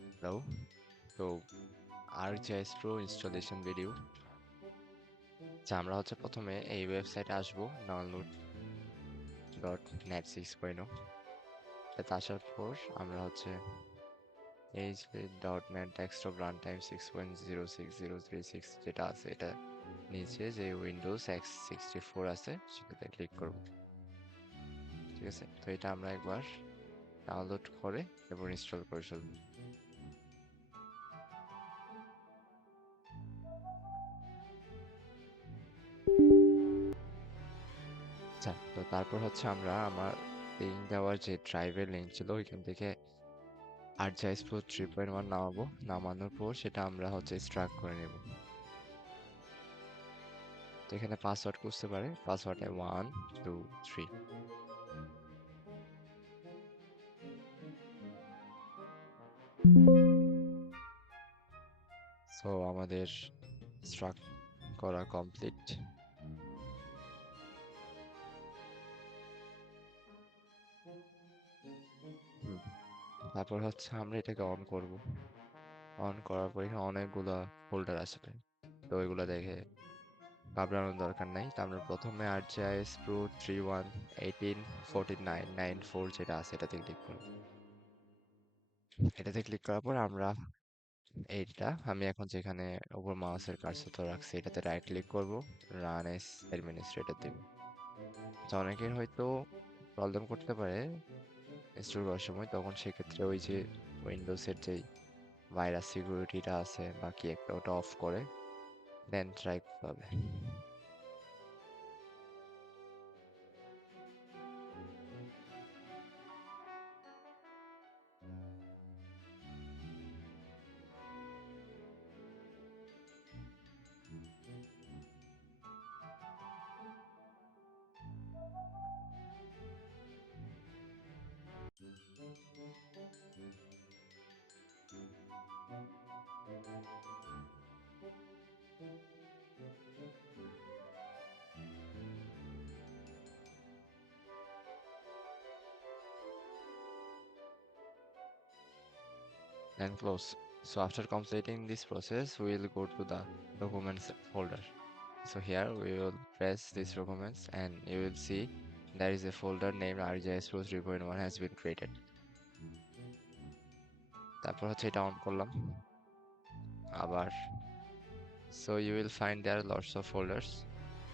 Hello তো ArcGIS Pro installation video আচ্ছা আমরা হচ্ছে প্রথমে এই ওয়েবসাইটে আসব download dot net six point আসার পর আমরা হচ্ছে এই যে dot net desktop run time six point zero six zero three six যেটা আছে, এটা নিচে যে উইন্ডোজ এক্স সিক্সটি ফোর আছে, সেটাতে ক্লিক করব। ঠিক আছে? তো এটা আমরা একবার ডাউনলোড করে এরপর ইনস্টল করে ফেলব। আচ্ছা তো তারপর হচ্ছে আমরা আমার লিঙ্ক দেওয়ার যে ড্রাইভের লিঙ্ক ছিল, ওইখান থেকে ArcGIS Pro three point one নামাবো। নামানোর পর সেটা আমরা হচ্ছে স্ট্রাক করে নেব। তো এখানে পাসওয়ার্ড খুঁজতে পারে। পাসওয়ার্ডে ওয়ান টু থ্রি সো আমাদের স্ট্রাক করা কমপ্লিট তারপর হচ্ছে আমরা এটাকে অন করব। অন করার পর এখানে অনেকগুলো ফোল্ডার আসবে। তো ওইগুলো দেখে ঘাবড়ানোর দরকার নাই। তো আমরা প্রথমে ArcGIS Pro three one eighteen fourteen nine nine four যেটা আছে এটাতে ক্লিক করব। এটাতে ক্লিক করার পর আমরা এইটা, আমি এখন যেখানে ওপর মাউসের কার্সর রাখছি, এটাতে রাইট ক্লিক করব রান এস অ্যাডমিনিস্ট্রেটর দিব। তো অনেকের হয়তো প্রবলেম করতে পারে ইনস্টল করার সময় তখন সেক্ষেত্রে ওই যে উইন্ডোজের যেই ভাইরাস সিকিউরিটিটা আছে, বাকি একটা ওটা অফ করে দেন ট্রাই করতে হবে। And close. So after completing this process, we will go to the documents folder. So here we will press these documents and you will see there is a folder named ArcGIS Pro 3.1 has been created. তারপর হচ্ছে এটা on করলাম আবার so you will find there are lots of folders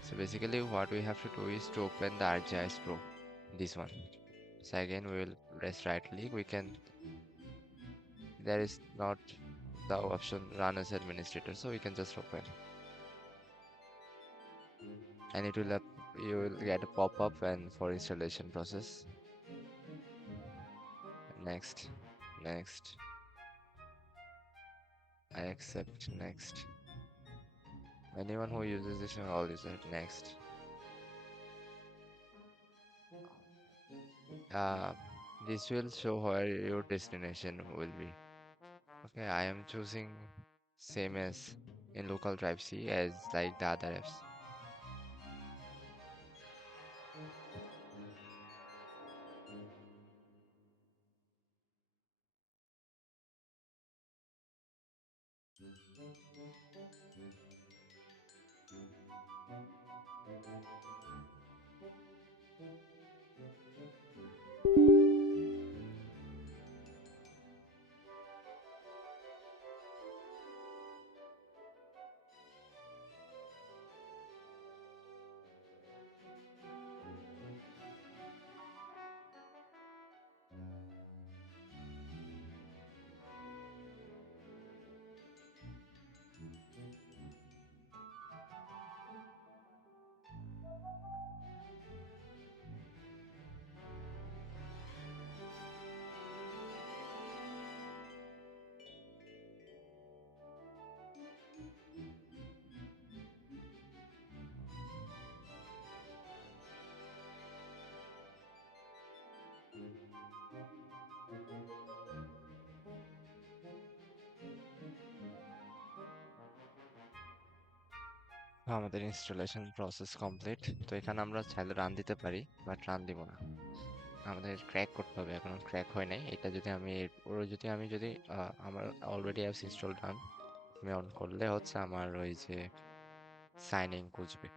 so basically what we have to do is to open the ArcGIS Pro this one so again we will press right click we can there is not the option run as administrator so we can just open and it will have, you will get a pop-up and for installation process next next I accept next. Anyone who uses this will all use it next. Uh, this will show where your destination will be. Okay, I am choosing same as in local drive C as like the other apps. আমাদের installation process complete তো এখানে আমরা চাইলে run দিতে পারি but run দিব না। আমাদের ক্র্যাক করতে হবে, এখন ক্র্যাক হয় নাই। এটা যদি আমি, ওর যদি আমি যদি আমার অলরেডি অ্যাপস ইনস্টল ডান আমি অন করলে হচ্ছে আমার ওই যে সাইন ইন খুঁজবে।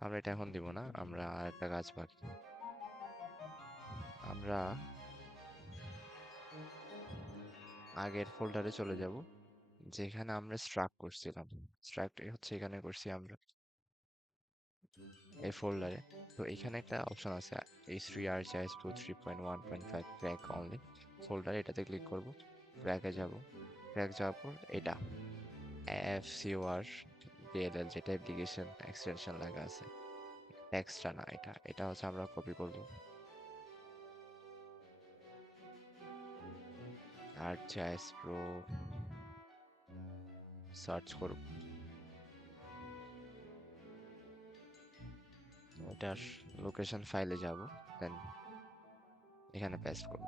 আমরা এটা এখন দিব না, আমরা আরেকটা কাজ বাকি। আমরা আগের ফোল্ডারে চলে যাব। যেখানে আমরা স্ট্রাক করছিলাম। স্ট্রাক হচ্ছে এখানে করছি আমরা। এই ফোল্ডারে তো এখানে একটা অপশন আছে এইচ থ্রি আর চাইস two three point one point five crack only ফোল্ডারে এটাতে ক্লিক করব ক্র্যাকে যাব। ক্র্যাক যাওয়ার পর এটা এফ সিওআর ডিএলএল যেটা অ্যাপ্লিকেশন এক্সটেনশন লাগা আছে। টেক্সটটা না এটা এটা হচ্ছে আমরা কপি করব। আর চাইস প্রো সার্চ করব এটার লোকেশন ফাইলে যাব দেন এখানে পেস্ট করব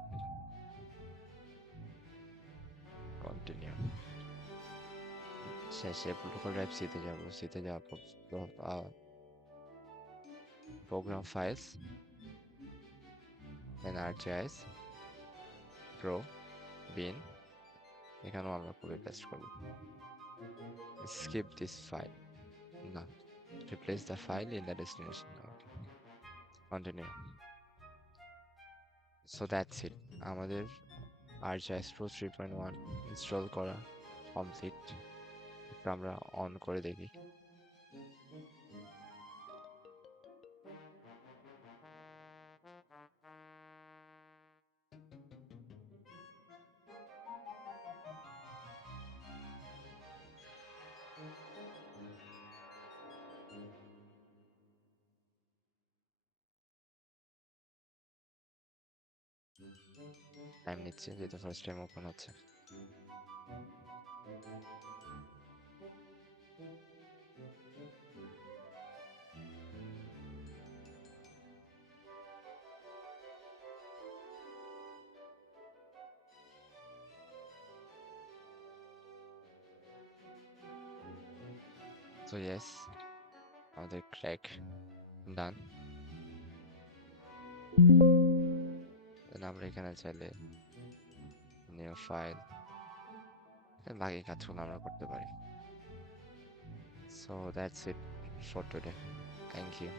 কন্টিনিউ শেষে লোকাল ড্রাইভ সিতে যাব। সিতে যাওয়ার পর program files then ArcGIS Pro bin এখানেও আমরা কপি পেস্ট করব। Skip this file no replace the file in the destination okay. continue so that's it আমাদের RJS Pro 3.1 ইনস্টল করা কমপ্লিট Camera অন করে দেখি টাইম নিচ্ছে যেহেতু ফার্স্ট টাইম ওপেন হচ্ছে So yes, আমাদের ক্র্যাক ডান আমরা এখানে চাইলে নিউ ফাইল বাকি কাজগুলো আমরা করতে পারি। So that's it for today thank you